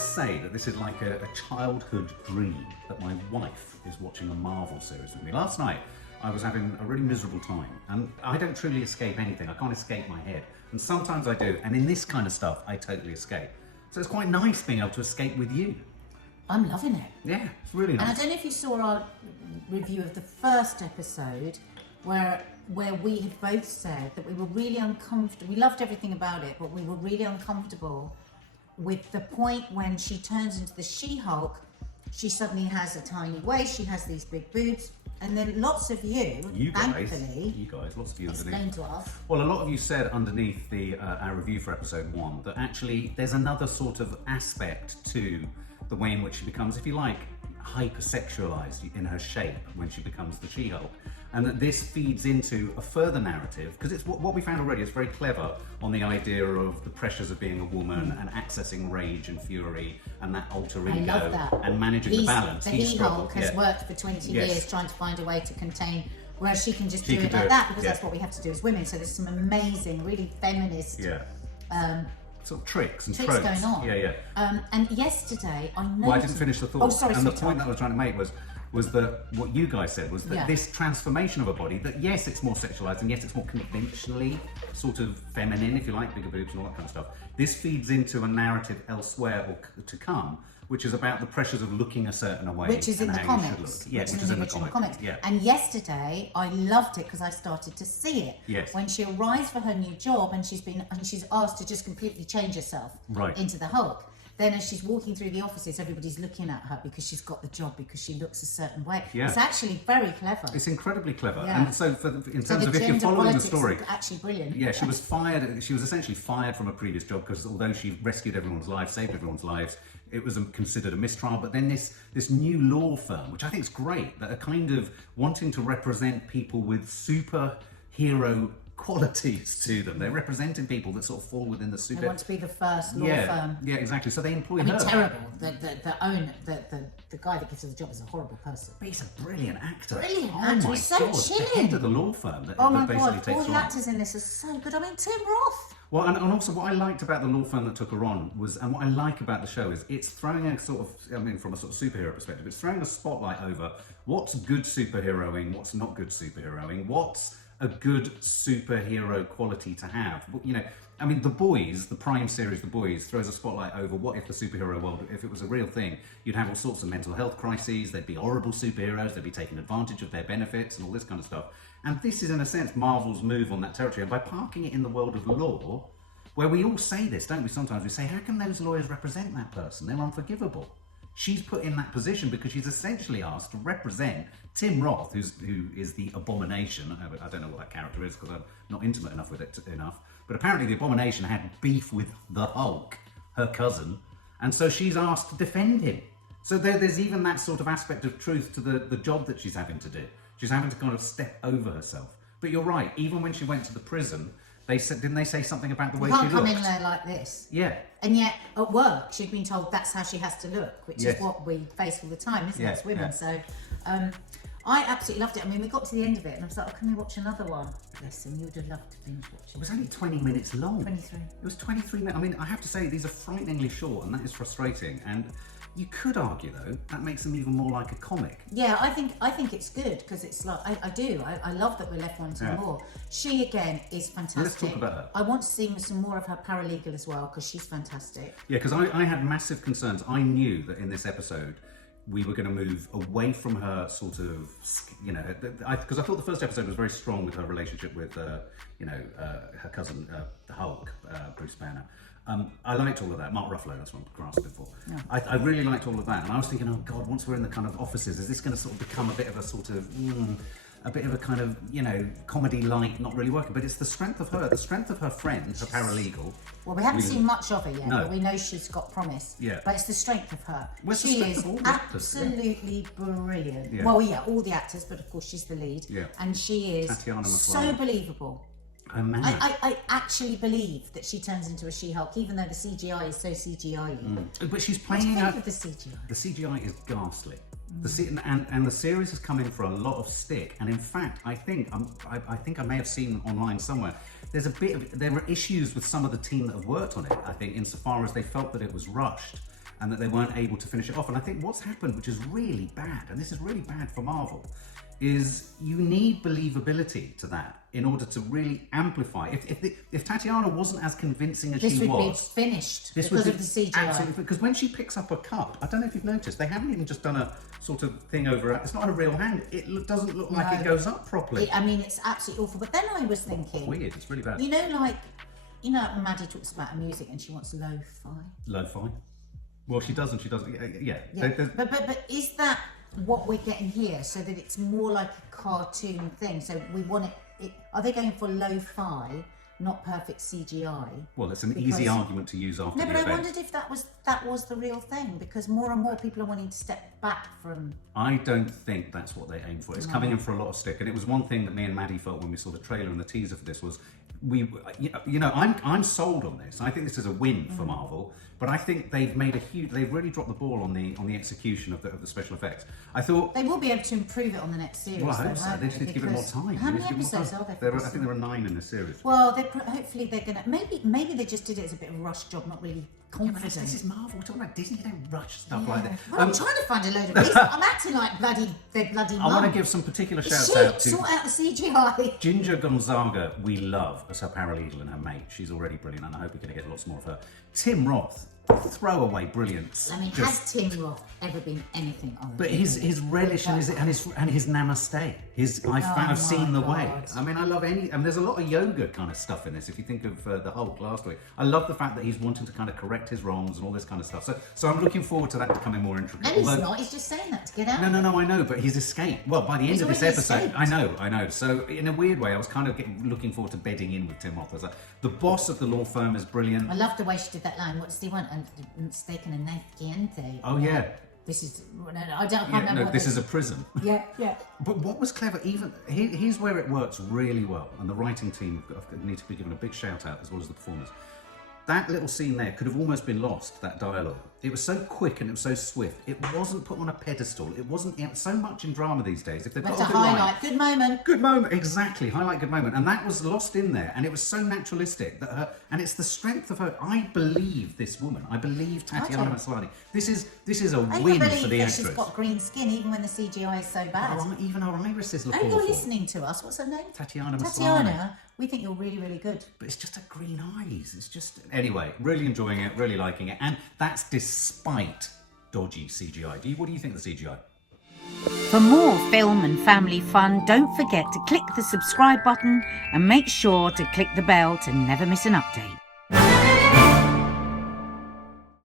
just say that this is like a childhood dream that my wife is watching a Marvel series with me. Last night, I was having a really miserable time, and I don't truly escape anything. I can't escape my head, and sometimes I do, and in this kind of stuff, I totally escape. So it's quite nice being able to escape with you. I'm loving it. Yeah, it's really nice. And I don't know if you saw our review of the first episode, where we had both said that we were really uncomfortable. We loved everything about it, but we were really uncomfortable with the point when she turns into the She-Hulk. She suddenly has a tiny waist, she has these big boobs, and then lots of you thankfully, lots of you explain to us. Well, a lot of you said underneath our review for episode 1 that actually there's another sort of aspect to the way in which she becomes, if you like, hypersexualized in her shape when she becomes the She-Hulk, and that this feeds into a further narrative, because it's what we found already is very clever on the idea of the pressures of being a woman and accessing rage and fury and that alter ego. I love that. And managing the balance. The She-Hulk has worked for 20 years trying to find a way to contain, whereas she can just do it like that, because that's what we have to do as women. So there's some amazing, really feminist sort of tricks and tropes going on. And yesterday I noticed... Well, I didn't finish the thought. Oh, sorry. And the point that I was trying to make was that what you guys said was that this transformation of a body, that yes, it's more sexualized and yes, it's more conventionally sort of feminine, if you like, bigger boobs and all that kind of stuff. This feeds into a narrative elsewhere or to come, which is about the pressures of looking a certain way. Which is in the comics. Yeah, which is in the comics. Yeah. And yesterday I loved it because I started to see it. Yes. When she arrives for her new job and she's asked to just completely change herself into the Hulk. Then as she's walking through the offices, everybody's looking at her because she's got the job, because she looks a certain way. Yeah. It's actually very clever. It's incredibly clever. Yeah. And so in terms of if you're following the story... Is actually brilliant. Yeah, she was fired. She was essentially fired from a previous job because although she rescued everyone's lives, saved everyone's lives, it was considered a mistrial. But then this new law firm, which I think is great, that are kind of wanting to represent people with superhero qualities to them. They're representing people that sort of fall within the super... They want to be the first law firm. Yeah, exactly. So they employ her. Terrible. The owner, the guy that gives her the job is a horrible person. But he's a brilliant actor. Brilliant oh actor. My He's so God. chilling. The head of the law firm that, oh my that basically God, takes all the on. actors in this are so good. I mean, Tim Roth. Well, and also what I liked about the law firm that took her on was, and what I like about the show is it's throwing a sort of, I mean, from a sort of superhero perspective, it's throwing a spotlight over what's good superheroing, what's not good superheroing, what's a good superhero quality to have. You know, I mean, The Boys, the Prime series The Boys, throws a spotlight over what if the superhero world, if it was a real thing, you'd have all sorts of mental health crises, there'd be horrible superheroes, they'd be taking advantage of their benefits and all this kind of stuff. And this is, in a sense, Marvel's move on that territory. And by parking it in the world of law, where we all say this, don't we? Sometimes we say, how can those lawyers represent that person? They're unforgivable. She's put in that position because she's essentially asked to represent Tim Roth, who is the Abomination. I don't know what that character is because I'm not intimate enough with it enough. But apparently the Abomination had beef with the Hulk, her cousin, and so she's asked to defend him. So there's even that sort of aspect of truth to the job that she's having to do. She's having to kind of step over herself. But you're right, even when she went to the prison, didn't they say something about the way she looked? You can't come in there like this. Yeah. And yet, at work, she'd been told that's how she has to look, which is what we face all the time, isn't it, as women? Yeah. So, I absolutely loved it. I mean, we got to the end of it, and I was like, oh, can we watch another one? Listen, you would have loved to binge watch it. It was only 20 minutes long. 23. It was 23 minutes. I mean, I have to say, these are frighteningly short, and that is frustrating. And you could argue, though, that makes them even more like a comic. Yeah, I think it's good because it's like I love that we're left wanting more. She again is fantastic. Let's talk about her. I want to see some more of her paralegal as well because she's fantastic. Yeah, because I had massive concerns. I knew that in this episode we were going to move away from her sort of, you know, because I thought the first episode was very strong with her relationship with, her cousin, the Hulk, Bruce Banner. I liked all of that. Mark Ruffalo, that's what I'm grasping for. Yeah. I really liked all of that. And I was thinking, oh God, once we're in the kind of offices, is this going to sort of become a bit of a sort of, a bit of a kind of, you know, comedy light, not really working. But it's the strength of her friend, her paralegal. Well, we haven't seen much of her yet, but we know she's got promise. Yeah. But it's the strength of her. She is absolutely brilliant. Yeah. Well, yeah, all the actors, but of course she's the lead. Yeah. And she is Tatiana Maslany. So believable. I actually believe that she turns into a She-Hulk, even though the CGI is so CGI-y. But she's playing out... with the CGI? The CGI is ghastly. And the series has come in for a lot of stick. And in fact, I think I may have seen online somewhere, there were issues with some of the team that have worked on it, I think, insofar as they felt that it was rushed. and that they weren't able to finish it off. And I think what's happened, which is really bad, and this is really bad for Marvel, is you need believability to that in order to really amplify. If Tatiana wasn't as convincing as this she would be was, finished this because would of be the CGI. absolutely, because when she picks up a cup, I don't know if you've noticed, they haven't even just done a sort of thing over it. It's not a real hand. Doesn't look like it goes up properly. I mean, it's absolutely awful. But then I was thinking, Weird. It's really bad. you know, Maddie talks about her music and she wants lo-fi. Lo-fi. Well, she doesn't. Yeah. But is that what we're getting here, so that it's more like a cartoon thing? So we want it. Are they going for lo-fi, not perfect CGI? Well, it's an easy argument to use after No, the but event. I wondered if that was the real thing, because more and more people are wanting to step back from. I don't think that's what they aim for. It's coming in for a lot of stick, and it was one thing that me and Maddie felt when we saw the trailer and the teaser for this was I'm sold on this. I think this is a win for Marvel, but I think they've really dropped the ball on the execution of the special effects. I thought They will be able to improve it on the next series. well, I hope so. They just need to give it more time. How They many need to give it more episodes time. are there? I think there are 9 in this series. Well, hopefully they're gonna. Maybe they just did it as a bit of a rush job, not really confident. This is Marvel. We're talking about Disney. They don't rush stuff like that. Well, I'm trying to find a load of reasons. I'm acting like their bloody mum. I want to give some particular shouts Shit, out to sort out the CGI. Ginger Gonzaga. We love as her paralegal and her mate. She's already brilliant, and I hope we're going to get lots more of her. Tim Roth, throwaway brilliance. I mean, has Tim Roth ever been anything other? But his relish and his namaste, I've seen the way. God. I mean, I love there's a lot of yoga kind of stuff in this. If you think of the Hulk last week, I love the fact that he's wanting to kind of correct his wrongs and all this kind of stuff. So I'm looking forward to that becoming more intricate. No, he's not. He's just saying that to get out. No, I know, but he's escaped. Well, by the end of this already episode, escaped. I know. So in a weird way, I was kind of looking forward to bedding in with Tim Roth. The boss of the law firm is brilliant. I love the way she did that line. What does he want? A steak and a knife Chianti. Oh yeah. This is. I can't remember. No, this is a prison. Yeah. But what was clever, here's where it works really well, and the writing team need to be given a big shout out as well as the performers. That little scene there could have almost been lost, that dialogue. It was so quick and it was so swift. It wasn't put on a pedestal. It wasn't so much in drama these days. If they've got That's a good line, highlight. Good moment. good moment, exactly. Highlight, good moment, and that was lost in there. And it was so naturalistic that and it's the strength of her. I believe this woman. I believe Tatiana Maslany. This is a I win believe for the that actress. she's got green skin, even when the CGI is so bad. Even her irises look And awful. you're listening to us. What's her name? Tatiana Maslany. Tatiana. We think you're really, really good. But it's just her green eyes. It's just anyway. Really enjoying it. Really liking it, and that's despite dodgy CGI. What do you think of the CGI? For more film and family fun, don't forget to click the subscribe button and make sure to click the bell to never miss an update.